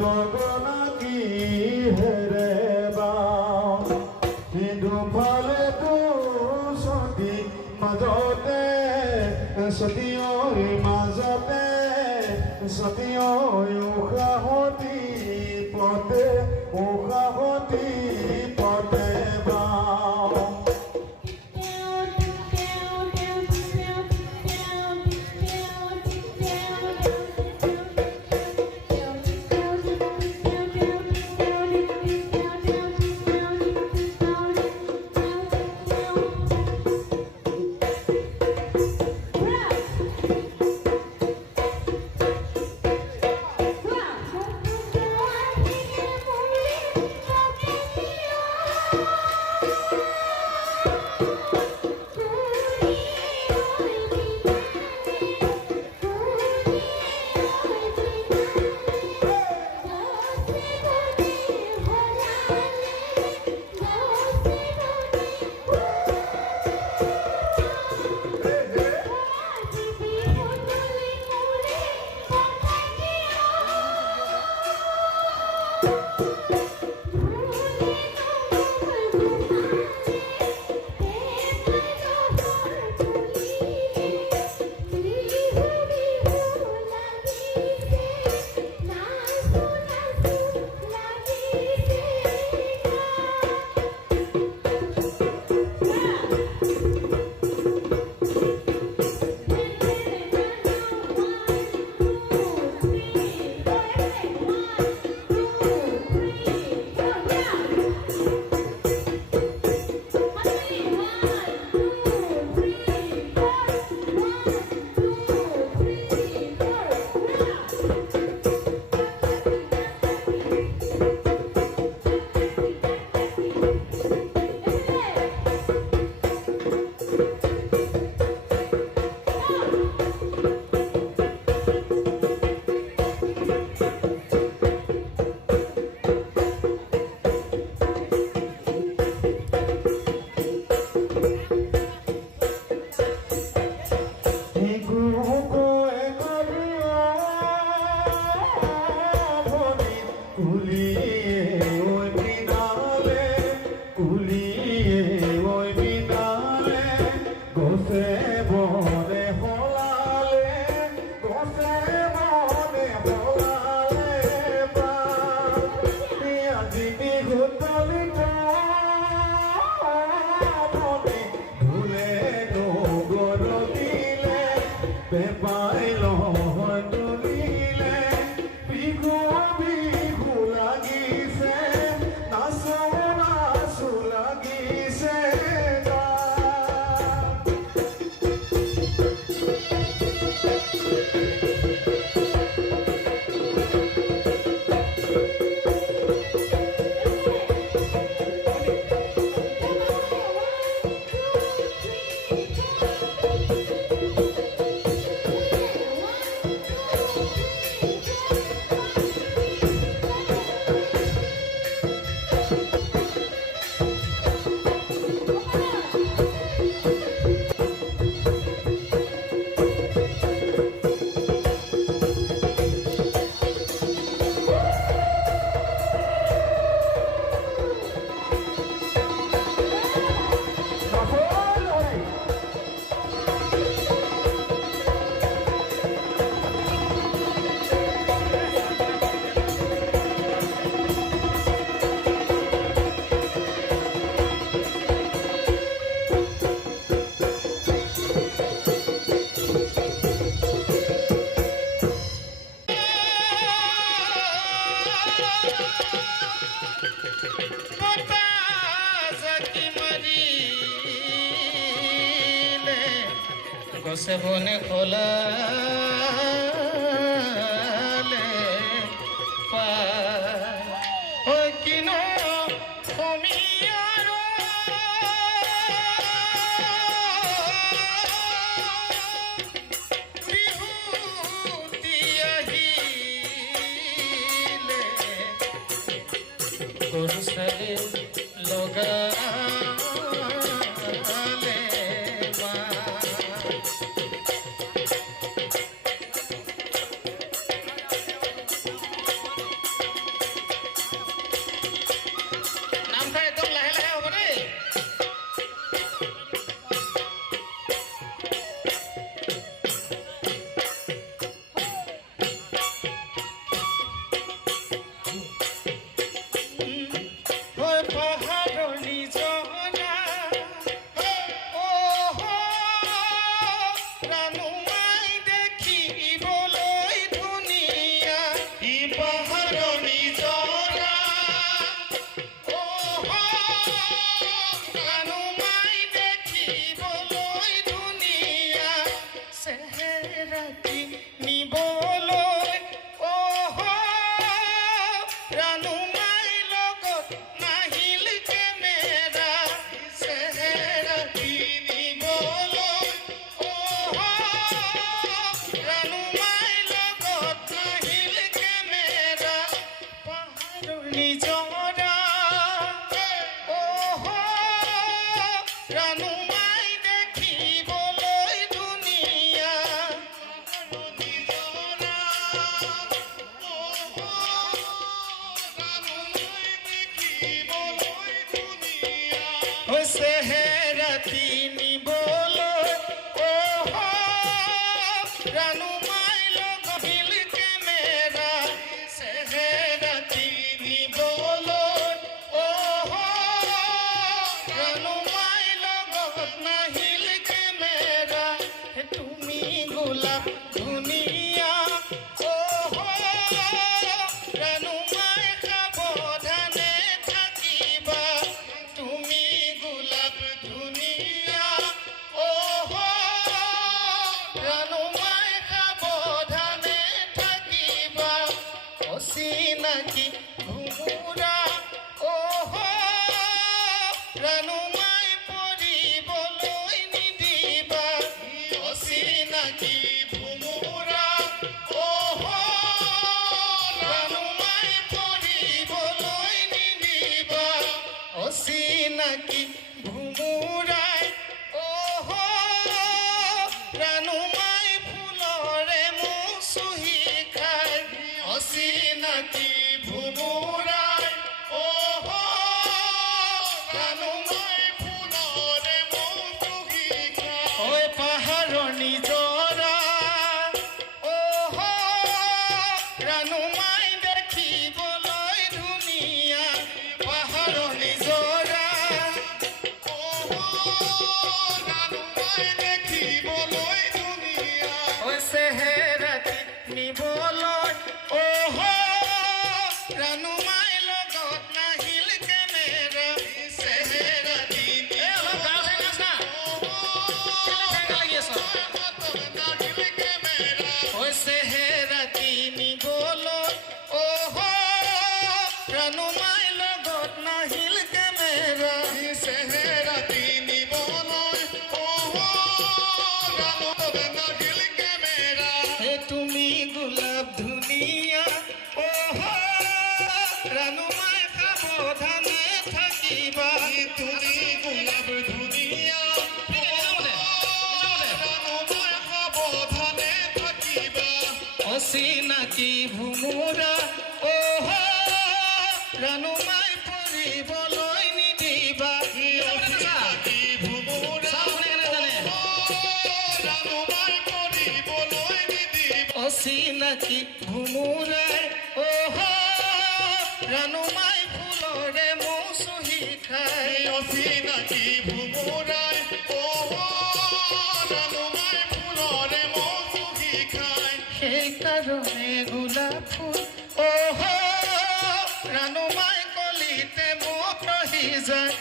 গগনা কি হেরে দুফালে তো সতী মাজতে সতী উষাহতী পদে বাওঁ গোসে বনে খোলালে ও কিনো কমিয়ারো বিহুতি আহিলে গোসালে লগা পাহাৰৰ নিজৰা ৰানুমাই দেখিবলৈ ধুনীয়া চেহেৰা নিবলৈ ৰানুমাই লগত নাহিল কেমেৰা চেহেৰা নিবলৈ ৰানুমাই লগত নাহিল কেমেৰা পাহাৰৰ নিজৰা ৰানুমাই দেখিবলৈ ধুনীয়া চেহেৰাতি নিবলৈ ৰানুমাই লগত নাহিল কেমেৰা চেহেৰাতি নিবলৈ ৰানুমাই লগত নাহিল কেমেৰা তুমি গোলাপ ধুনীয়া ৰানুমাই সাৱধানে থাকিবা তুমি গোলাপ ধুনীয়া ৰানুমাই সাৱধানে থাকিবা অচিনাকি ভোমোৰা ৰানুমাই পৰিবলৈ নিদিবা অচিনাকি ভোমোৰা ৰানুমাই পৰিবলৈ নিদিবা অচিনাকি ভোমোৰাই ৰানুমাই ফুলৰে মোক চুহি খায় অচিনাকি ভোমোৰাই ৰানুমাই ফুলৰে মোক চুহি খায় পাহাৰৰ নিজৰা ৰানুমাই দেখিবলৈ ধুনীয়া পাহাৰৰ নিজৰা ৰানুমাই দেখিবলৈ ধুনীয়া চেহেৰাতি নিবলৈ ৰানুমাই লগত নাহিল কেমেৰা চেহেৰাতি চেহেৰাতি নিবলৈ ৰানুমাই লগত নাহিল কেমেৰা চেহেৰাতি নিবলৈ নাহিল কেমেৰা তুমি গোলাপ ধুনীয়া ৰানুমাই সাৱধানে থাকিবা তুমি গোলাপ ধুনীয়া ৰানুমাই সাৱধানে থাকিবা অচিনাকি ভোমোৰা ৰানুমাই পৰিবলৈ নিদিবা অচিনাকি ভোমোৰা ৰানুমাই পৰিবলৈ নিদিবা অচিনাকি ভোমোৰাই ৰানুমাই ফুলৰে মোক চুহি খায় অচিনাকি ভোমোৰাই ৰানুমাই ফুলৰে মোক চুহি খায় সেইকাৰণে গোলাপ ফুল ৰানুমাই কলিতে মোক ৰহি যায়